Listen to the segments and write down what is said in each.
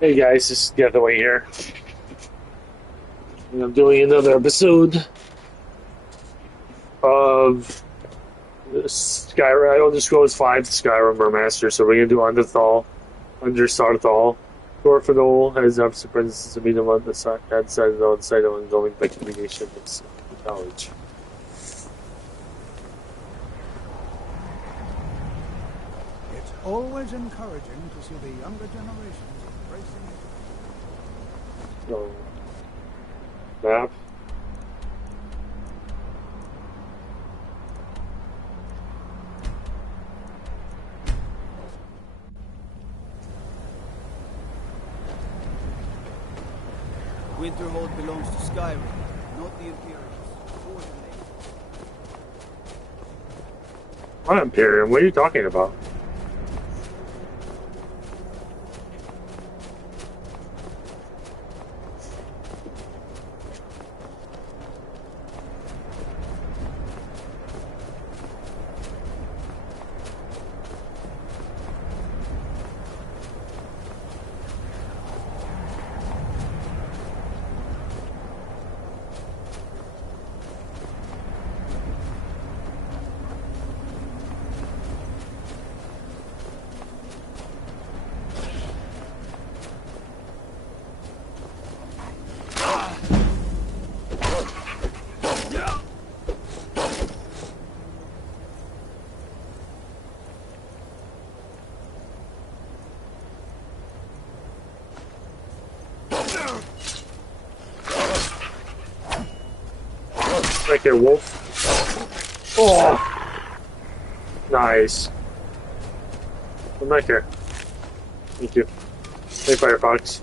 Hey guys, just get away here. And I'm doing another episode of Skyrim. I'll just go as 5 Skyrim Master. So we're gonna do under Saarthal. Gorfinol has up to Princess Amina on the side on site on ongoing by communication with knowledge. It's always encouraging to see the younger generations embracing it. So map. Winterhold belongs to Skyrim, not the Imperials, or the Navy. What Imperium? What are you talking about? Right there, wolf. Oh, nice. Come back here. Thank you. Hey, Firefox.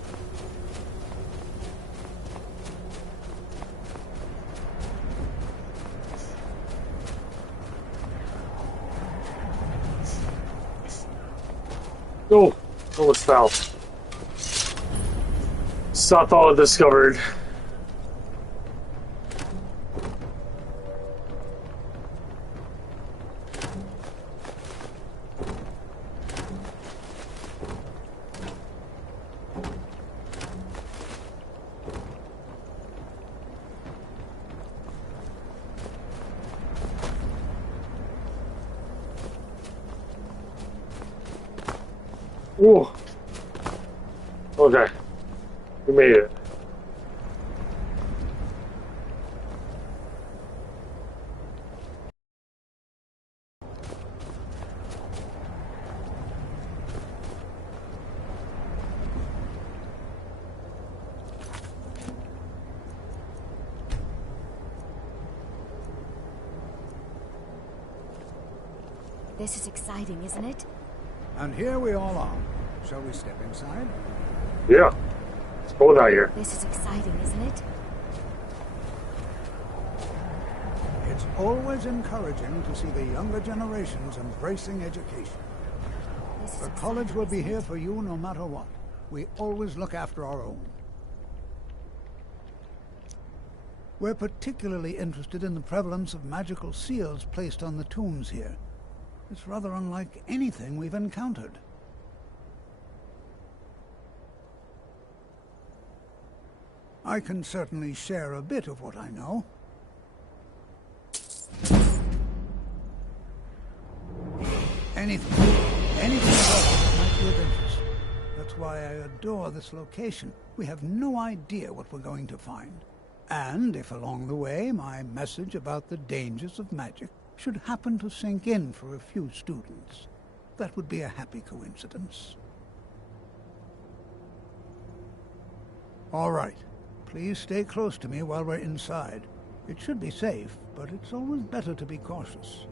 Oh, almost fell. Saarthal discovered. Ooh. Okay. We made it. This is exciting, isn't it? And here we all are. Shall we step inside? Yeah. It's cold out here. This is exciting, isn't it? It's always encouraging to see the younger generations embracing education. This is The exciting, college will be isn't here it? for you no matter what. We always look after our own. We're particularly interested in the prevalence of magical seals placed on the tombs here. It's rather unlike anything we've encountered. I can certainly share a bit of what I know. Anything at all might be of interest. That's why I adore this location. We have no idea what we're going to find. And if along the way my message about the dangers of magic should happen to sink in for a few students, that would be a happy coincidence. All right. Please stay close to me while we're inside. It should be safe, but it's always better to be cautious.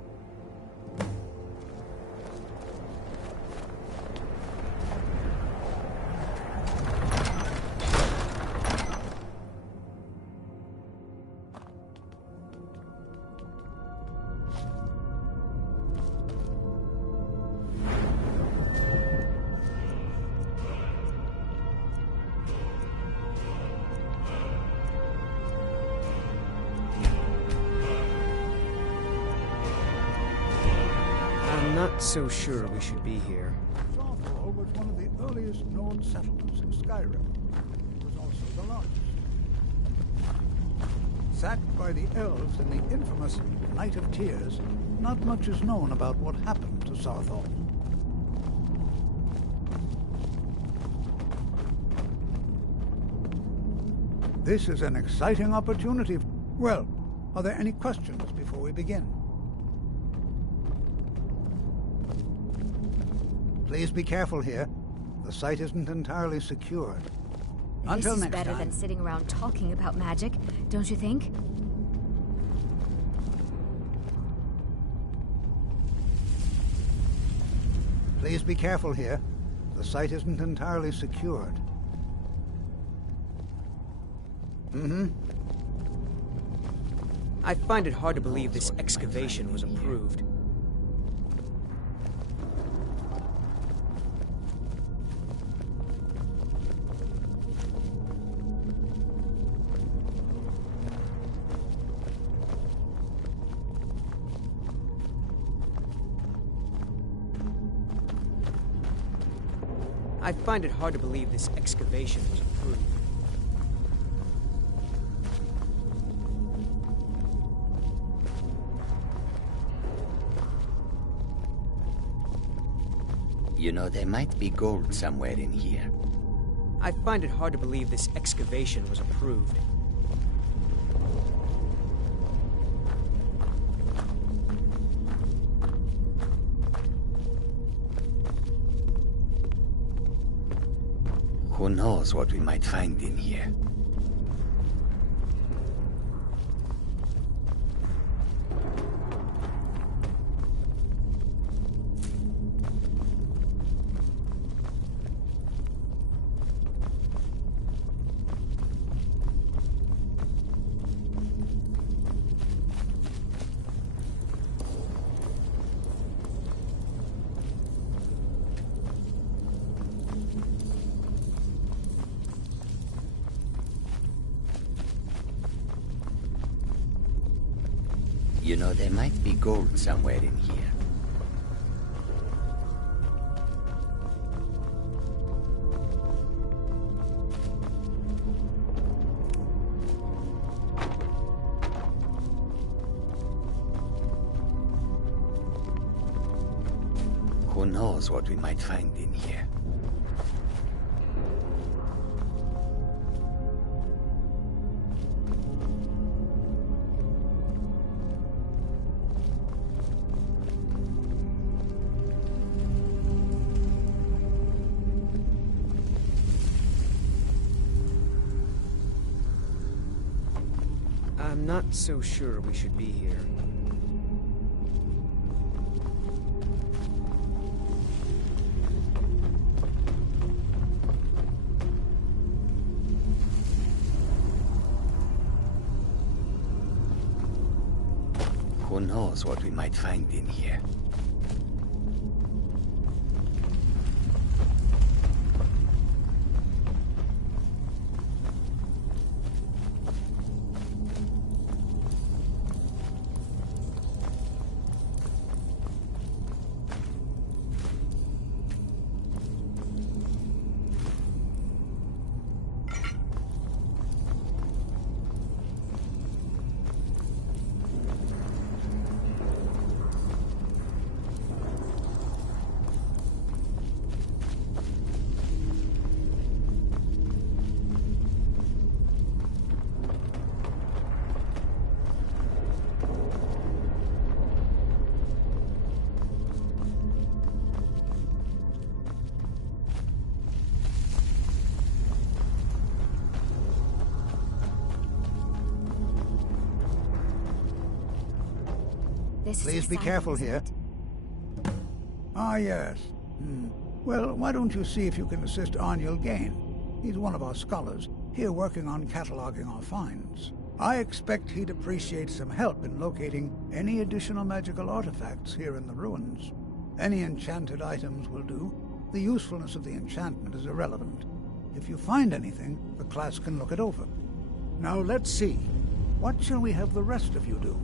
not so sure we should be here. Saarthal was one of the earliest known settlements in Skyrim. It was also the largest. Sacked by the elves in the infamous Night of Tears, not much is known about what happened to Saarthal. This is an exciting opportunity. Well, are there any questions before we begin? Please be careful here. The site isn't entirely secured. Until This is next better time. than sitting around talking about magic, don't you think? Please be careful here. The site isn't entirely secured. I find it hard to believe this excavation was approved. I find it hard to believe this excavation was approved. You know, there might be gold somewhere in here. I find it hard to believe this excavation was approved. Who knows what we might find in here? You know, there might be gold somewhere in here. Who knows what we might find in here? I'm not so sure we should be here. Who knows what we might find in here? This is Please be exciting, careful isn't here. it? Ah, yes. Well, why don't you see if you can assist Arniel Gain? He's one of our scholars, here working on cataloging our finds. I expect he'd appreciate some help in locating any additional magical artifacts here in the ruins. Any enchanted items will do. The usefulness of the enchantment is irrelevant. If you find anything, the class can look it over. Now let's see. What shall we have the rest of you do?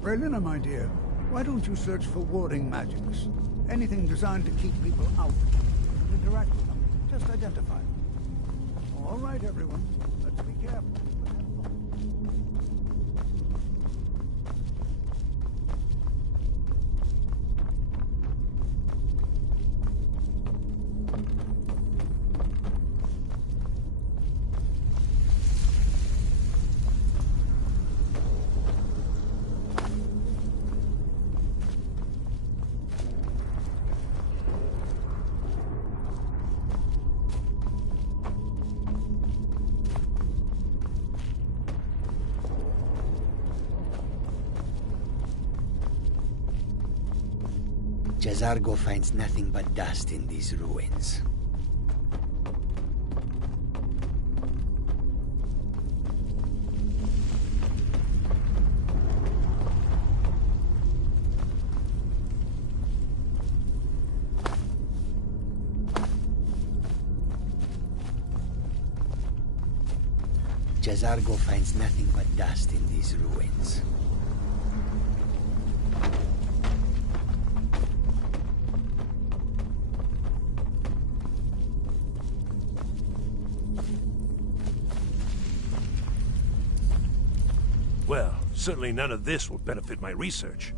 Raelina, my dear, Why don't you search for warding magics? Anything designed to keep people out. Interact with them. Just identify them. All right, everyone. Let's be careful. Jazargo finds nothing but dust in these ruins. Jazargo finds nothing but dust in these ruins. Well, certainly none of this will benefit my research.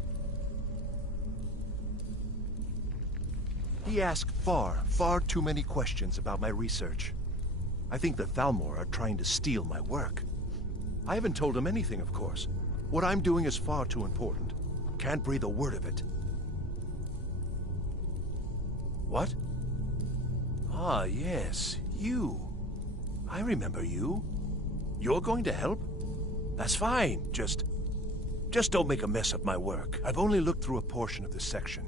He asked far too many questions about my research. I think the Thalmor are trying to steal my work. I haven't told him anything, of course. What I'm doing is far too important. Can't breathe a word of it. What? Ah, yes, you. I remember you. You're going to help? That's fine. Just don't make a mess of my work. I've only looked through a portion of this section.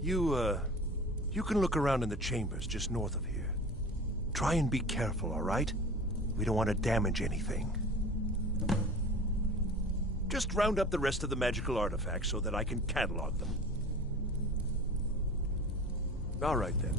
You can look around in the chambers just north of here. Try and be careful, all right? We don't want to damage anything. Just round up the rest of the magical artifacts so that I can catalog them. All right, then.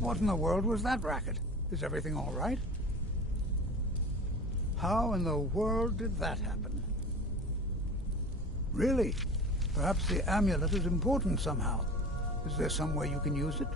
What in the world was that racket? Is everything all right? How in the world did that happen? Really? Perhaps the amulet is important somehow. Is there some way you can use it?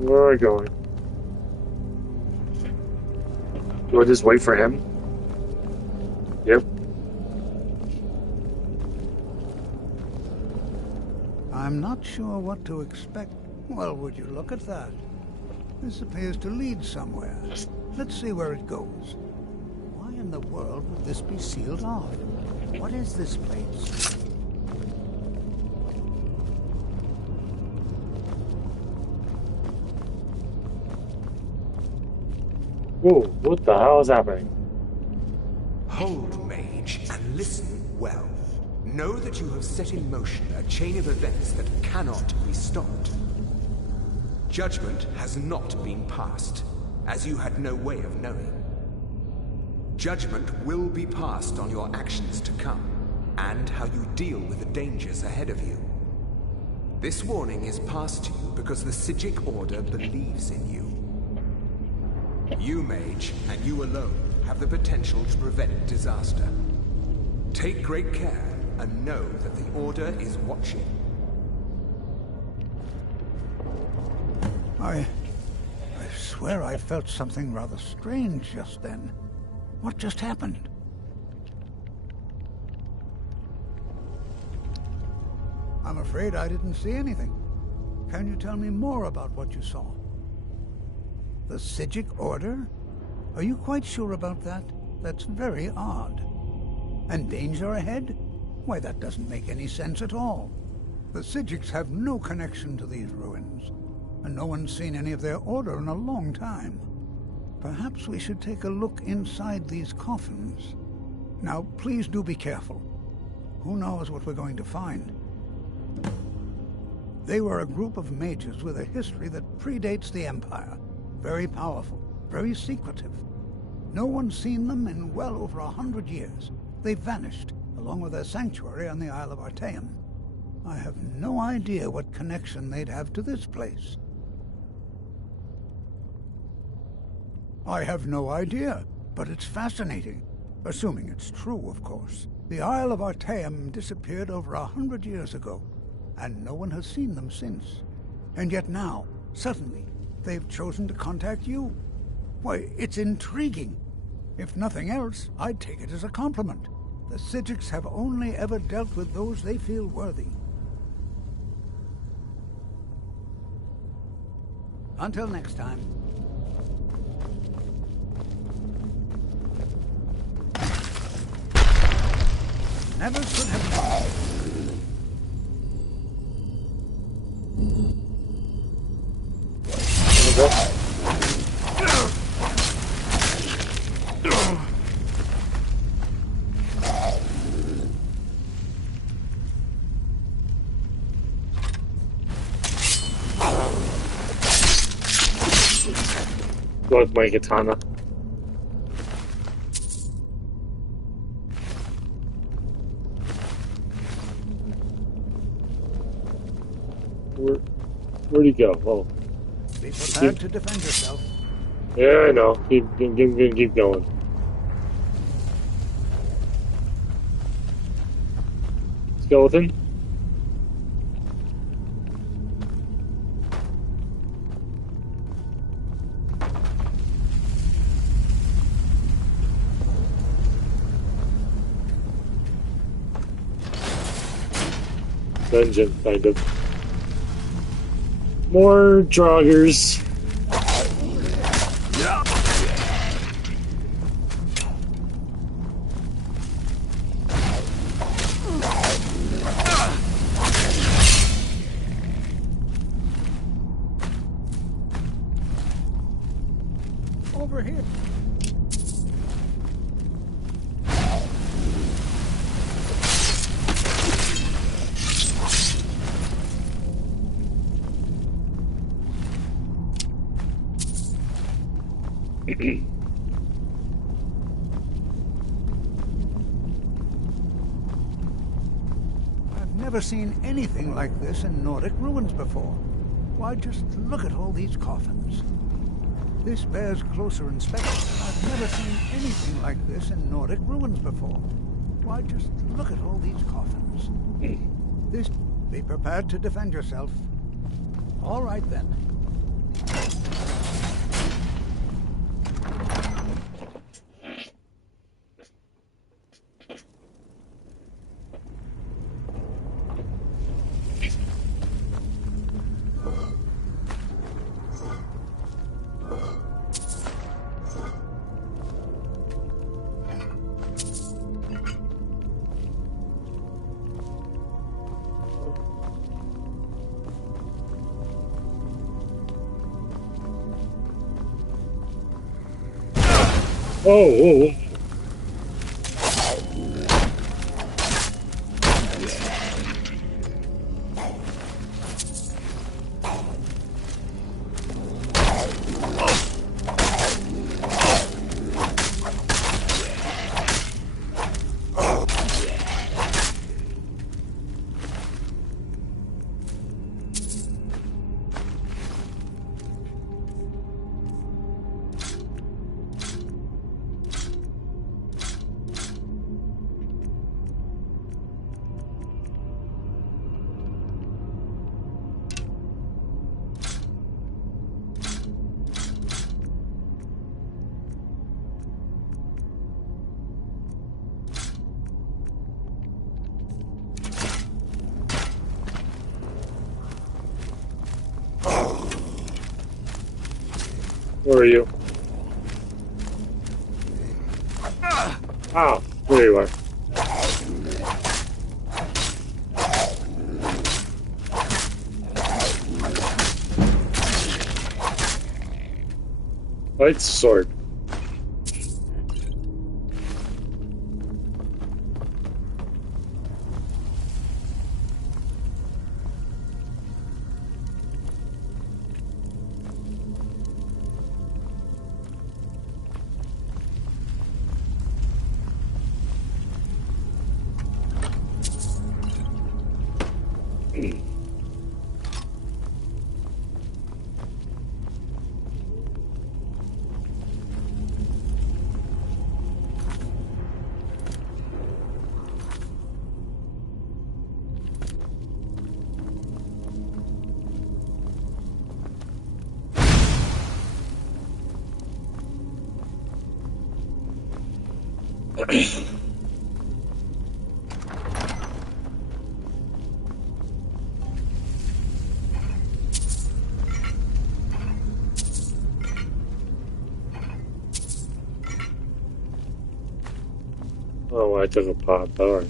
Where are we going? Do I just wait for him? Yep. I'm not sure what to expect. Well, would you look at that? This appears to lead somewhere. Let's see where it goes. Why in the world would this be sealed off? What is this place? Whoa, what the hell is happening? Hold, mage, and listen well. Know that you have set in motion a chain of events that cannot be stopped. Judgment has not been passed, as you had no way of knowing. Judgment will be passed on your actions to come, and how you deal with the dangers ahead of you. This warning is passed to you because the Psijic Order believes in you. You, mage, and you alone, have the potential to prevent disaster. Take great care, and know that the Order is watching. I swear I felt something rather strange just then. What just happened? I'm afraid I didn't see anything. Can you tell me more about what you saw? The Psijic Order? Are you quite sure about that? That's very odd. And danger ahead? Why, that doesn't make any sense at all. The Psijics have no connection to these ruins, and no one's seen any of their order in a long time. Perhaps we should take a look inside these coffins. Now, please do be careful. Who knows what we're going to find? They were a group of mages with a history that predates the Empire. Very powerful, very secretive. No one's seen them in well over 100 years. They vanished, along with their sanctuary on the Isle of Artaeum. I have no idea what connection they'd have to this place. I have no idea, but it's fascinating. Assuming it's true, of course. The Isle of Artaeum disappeared over 100 years ago, and no one has seen them since. And yet now, suddenly, they've chosen to contact you. Why, it's intriguing. If nothing else, I'd take it as a compliment. The Psijics have only ever dealt with those they feel worthy. Until next time. Never should have known. Go with my katana. Where'd he go? Oh. Be prepared to defend yourself. Yeah, I know. Keep going. Skeleton? Dungeon, kind of. More joggers. Over here. I've never seen anything like this in Nordic ruins before. Why, just look at all these coffins. This bears closer inspection. I've never seen anything like this in Nordic ruins before. Why, just look at all these coffins. This... Be prepared to defend yourself. All right, then. Oh, where are you? Ah, there you are. Light sword. Oh, I took a pot. All right.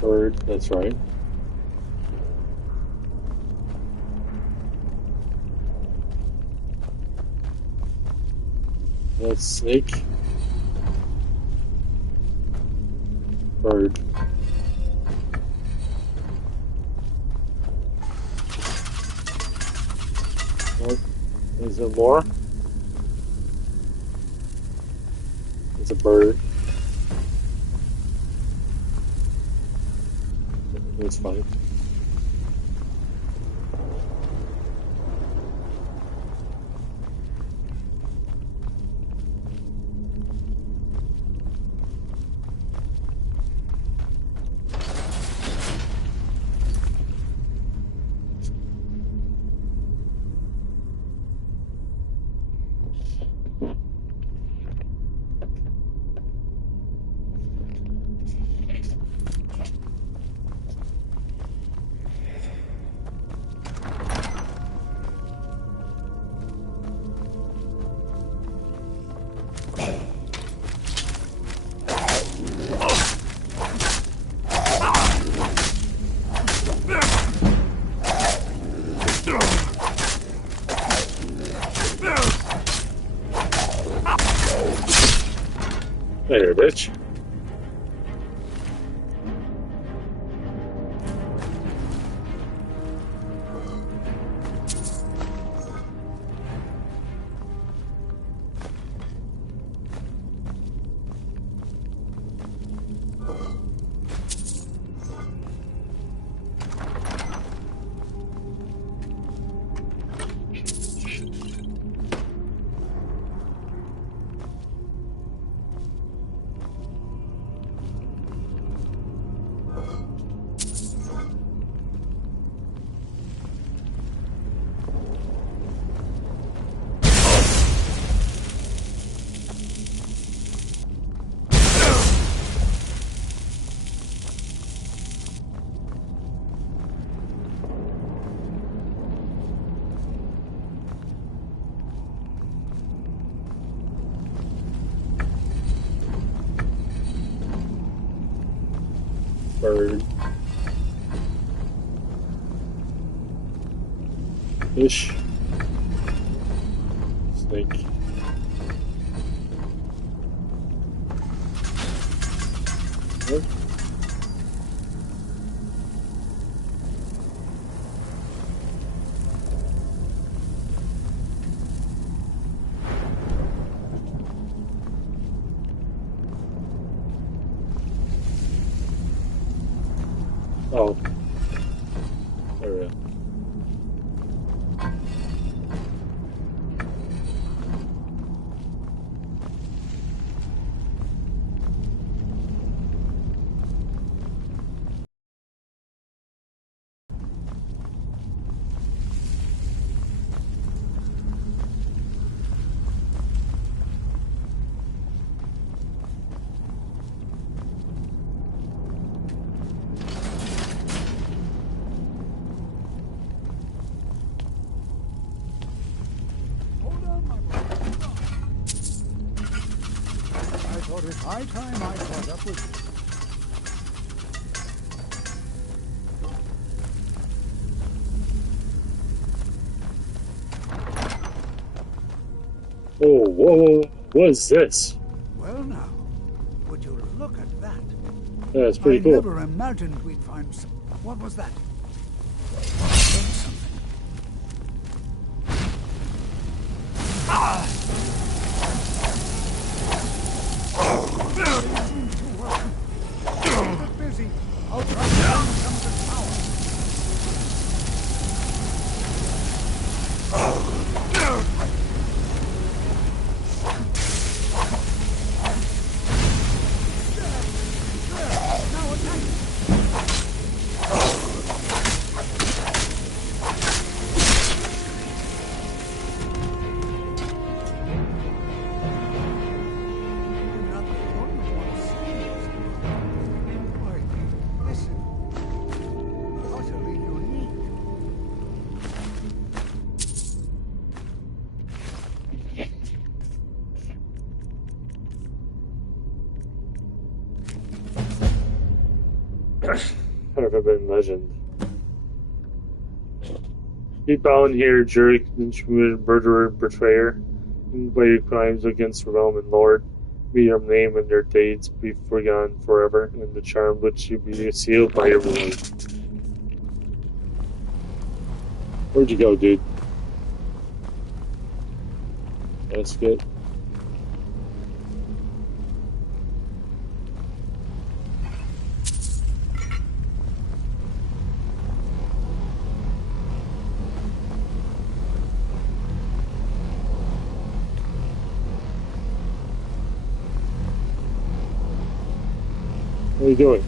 Bird, that's right. That's snake. Bird. Oh, is there more? It's a bird. That's fine. Later, bitch. Bird. Fish. Snake. What? Oh. There we go. Hold on, my boy. I thought it high time I caught up with you. Oh, whoa, what is this? Well now, would you look at that? Yeah, it's pretty I cool. never imagined we'd find some... What was that? Something. They seem to work. Keep it busy. I'll try to find some of the power. Now attack! You're not the only one seeing this. Boy, listen. Utterly unique. Urban legend. Be bound here, jerk, murderer, betrayer. by your crimes against realm and lord. May your name and your deeds be forgotten forever, and the charm which you be sealed by your reward. Where'd you go, dude? That's good. What are you doing?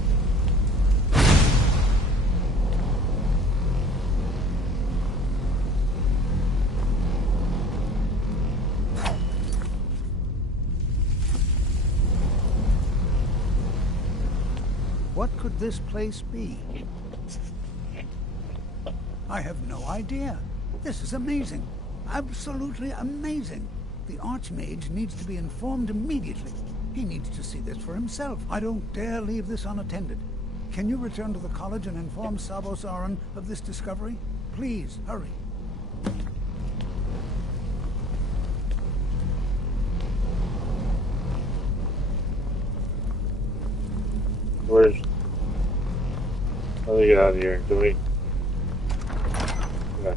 What could this place be? I have no idea. This is amazing. Absolutely amazing. The Archmage needs to be informed immediately. He needs to see this for himself. I don't dare leave this unattended. Can you return to the college and inform Savos Aran of this discovery? Please, hurry. Where's... How do we get out of here? Do we... Yeah.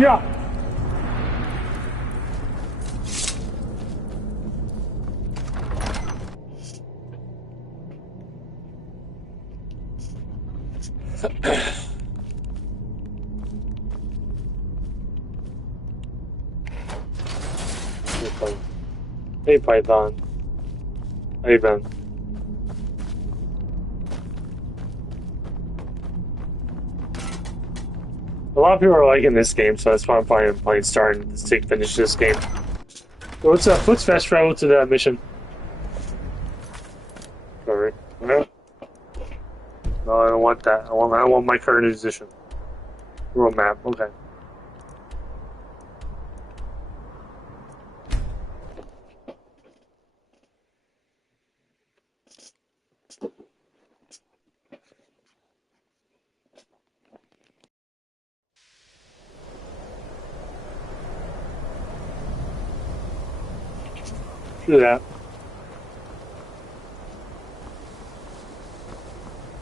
Yeah. Hey, Python. How you been? A lot of people are liking this game, so that's why I'm playing starting to finish this game. What's up? What's fast travel to that mission? Sorry. No, I don't want that. I want my current position. World map. Okay. Do that.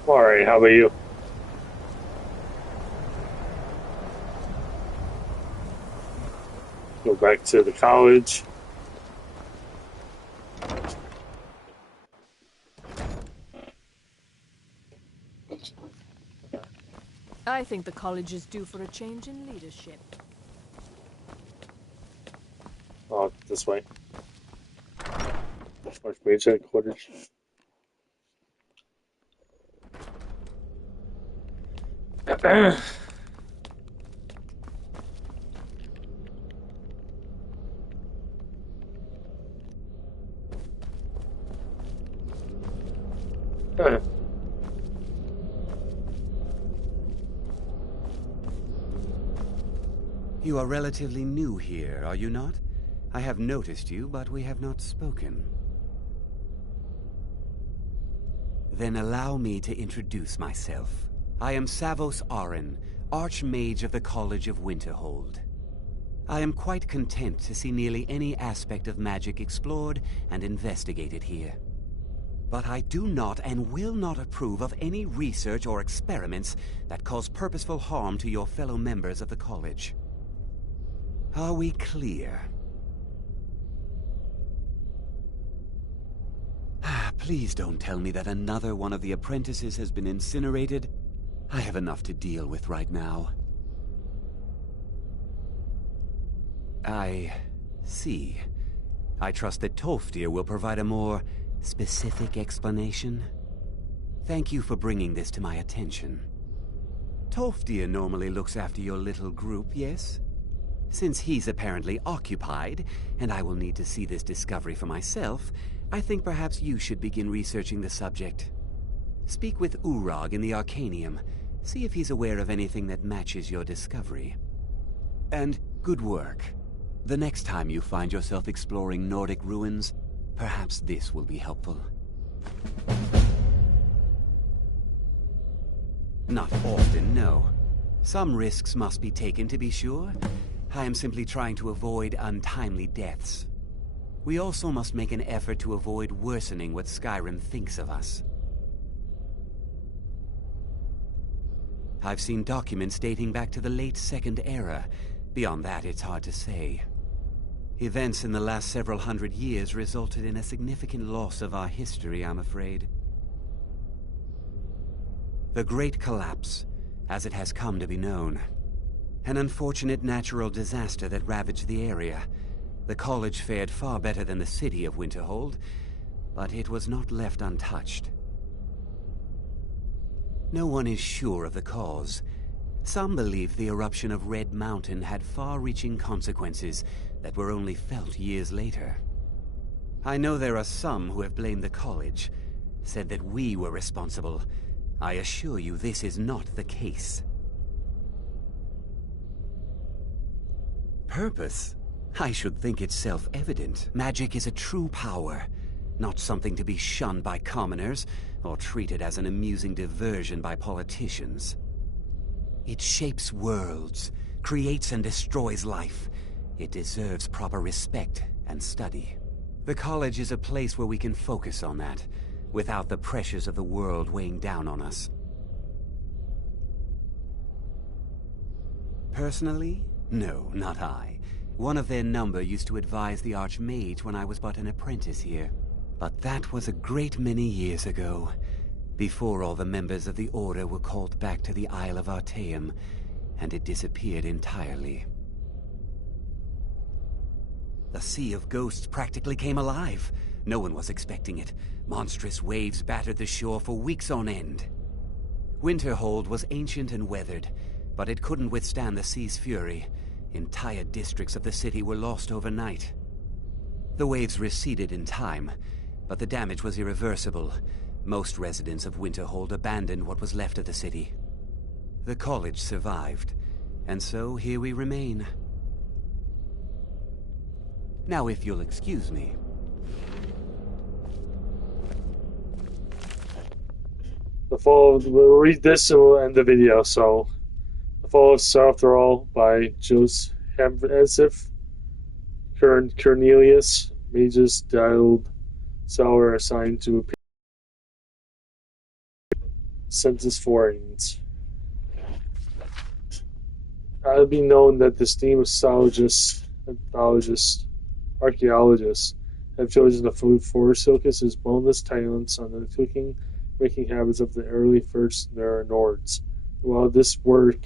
Alright, how about you? Go back to the college. I think the college is due for a change in leadership. Oh, this way. Archmage headquarters. You are relatively new here, are you not? I have noticed you, but we have not spoken. Then allow me to introduce myself. I am Savos Aran, Archmage of the College of Winterhold. I am quite content to see nearly any aspect of magic explored and investigated here. But I do not and will not approve of any research or experiments that cause purposeful harm to your fellow members of the college. Are we clear? Please don't tell me that another one of the apprentices has been incinerated. I have enough to deal with right now. I see. I trust that Tolfdir will provide a more specific explanation. Thank you for bringing this to my attention. Tolfdir normally looks after your little group, yes? Since he's apparently occupied, and I will need to see this discovery for myself, I think perhaps you should begin researching the subject. Speak with Urag in the Arcanium. See if he's aware of anything that matches your discovery. And good work. The next time you find yourself exploring Nordic ruins, perhaps this will be helpful. Not often, no. Some risks must be taken, to be sure. I am simply trying to avoid untimely deaths. We also must make an effort to avoid worsening what Skyrim thinks of us. I've seen documents dating back to the late Second Era. Beyond that, it's hard to say. Events in the last several hundred years resulted in a significant loss of our history, I'm afraid. The Great Collapse, as it has come to be known. An unfortunate natural disaster that ravaged the area. The college fared far better than the city of Winterhold, but it was not left untouched. No one is sure of the cause. Some believe the eruption of Red Mountain had far-reaching consequences that were only felt years later. I know there are some who have blamed the college, said that we were responsible. I assure you this is not the case. Purpose? I should think it's self-evident. Magic is a true power, not something to be shunned by commoners or treated as an amusing diversion by politicians. It shapes worlds, creates and destroys life. It deserves proper respect and study. The college is a place where we can focus on that, without the pressures of the world weighing down on us. Personally? No, not I. One of their number used to advise the Archmage when I was but an apprentice here. But that was a great many years ago, before all the members of the Order were called back to the Isle of Artaeum, and it disappeared entirely. The Sea of Ghosts practically came alive. No one was expecting it. Monstrous waves battered the shore for weeks on end. Winterhold was ancient and weathered, but it couldn't withstand the sea's fury. Entire districts of the city were lost overnight. The waves receded in time, but the damage was irreversible. Most residents of Winterhold abandoned what was left of the city. The college survived, and so here we remain. Now, if you'll excuse me. We'll read this and we'll end the video. So, The Fall of Saarthal by Joseph Hemsif, Cornelius, Magus Dialed Sauer assigned to Census Foreigners. I'll be known that the steam of zoologists, anthropologists, archaeologists have chosen to food for Silkus as boneless tyrants on the cooking, making habits of the early first Nords. While this work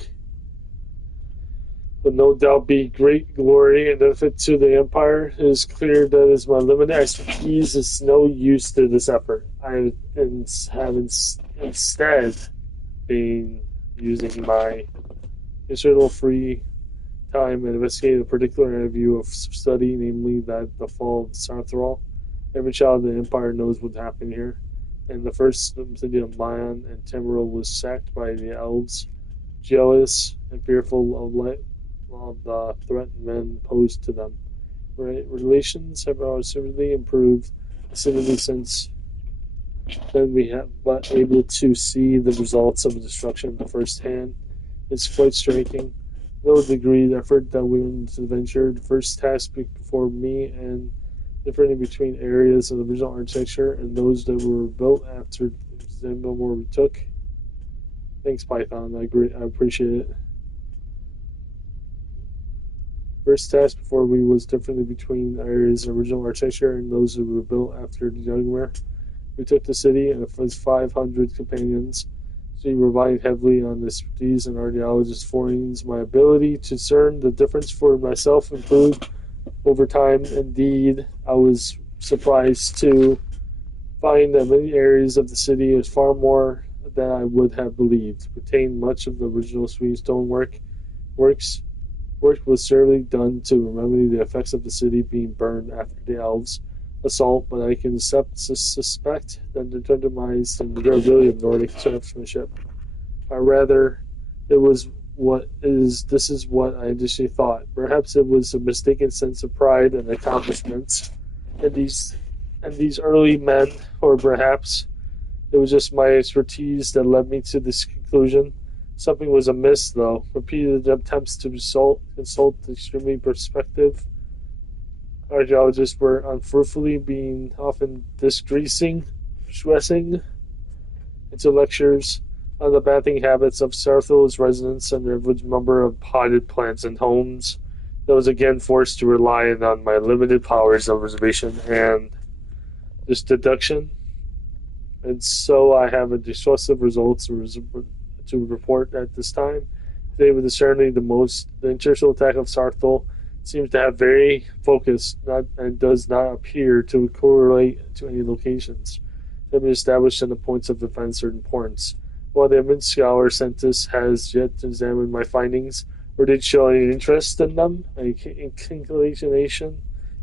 will no doubt be great glory and benefit to the Empire, it is clear that as my limited expertise is no use to this effort. I have instead been using my considerable free time and investigate a particular area of study, namely that the fall of Saarthal. Every child of the Empire knows what happened here, and the first city of Mayan and Temeril was sacked by the elves, jealous and fearful of the threat men posed to them. Relations have certainly improved considerably since then. We have but able to see the results of the destruction firsthand. It's quite striking. No degree of effort that we went into the venture. The first task before me and difference between areas of the original architecture and those that were built after the more we took. Thanks, Python. I appreciate it. First task before we was differently between areas of original architecture and those that were built after the Jugmer. We took the city and it was 500 companions. So we relied heavily on the expertise and archaeologist foreigners. My ability to discern the difference for myself improved over time. Indeed, I was surprised to find that many areas of the city is far more than I would have believed. Retained much of the original Swedish stonework. Work was certainly done to remedy the effects of the city being burned after the elves. assault, but I can suspect that it undermines the durability of Nordic craftsmanship. Or rather, this is what I initially thought. Perhaps it was a mistaken sense of pride and accomplishments in these early men, or perhaps it was just my expertise that led me to this conclusion. Something was amiss, though. Repeated attempts to consult the extremely prospective archaeologists were unfruitfully, being often stressing into lectures on the bathing habits of Saarthal's residents and their number of potted plants and homes. I was again forced to rely on my limited powers of observation and this deduction, and so I have a decisive results to report at this time. Today, with certainly the intentional attack of Saarthal seems to have very focused, and does not appear to correlate to any locations that have been established on the points of defense or importance. While the admin scholar Sentis has yet to examine my findings, or did show any interest in them, an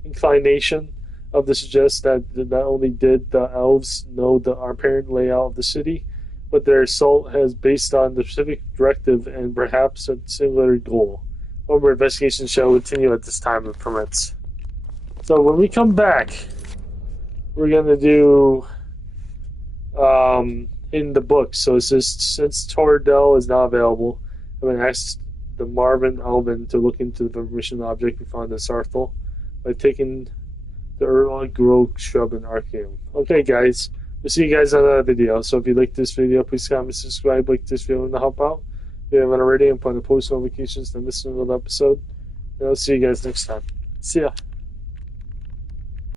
inclination of the suggest that not only did the elves know the apparent layout of the city, but their assault has based on the specific directive and perhaps a similar goal. However, investigation shall continue at this time if permits. So when we come back, we're going to do in the book. So it's just, since Tordell is not available, I'm going to ask the Marvin Alvin to look into the permission object we found in Saarthal by taking the Earl Grow shrub and Archeum. Okay, guys. We'll see you guys on another video. So if you like this video, please comment, subscribe, like this video, and help out. If you haven't already, and put on the post notifications to miss another episode. And I'll see you guys next time. See ya.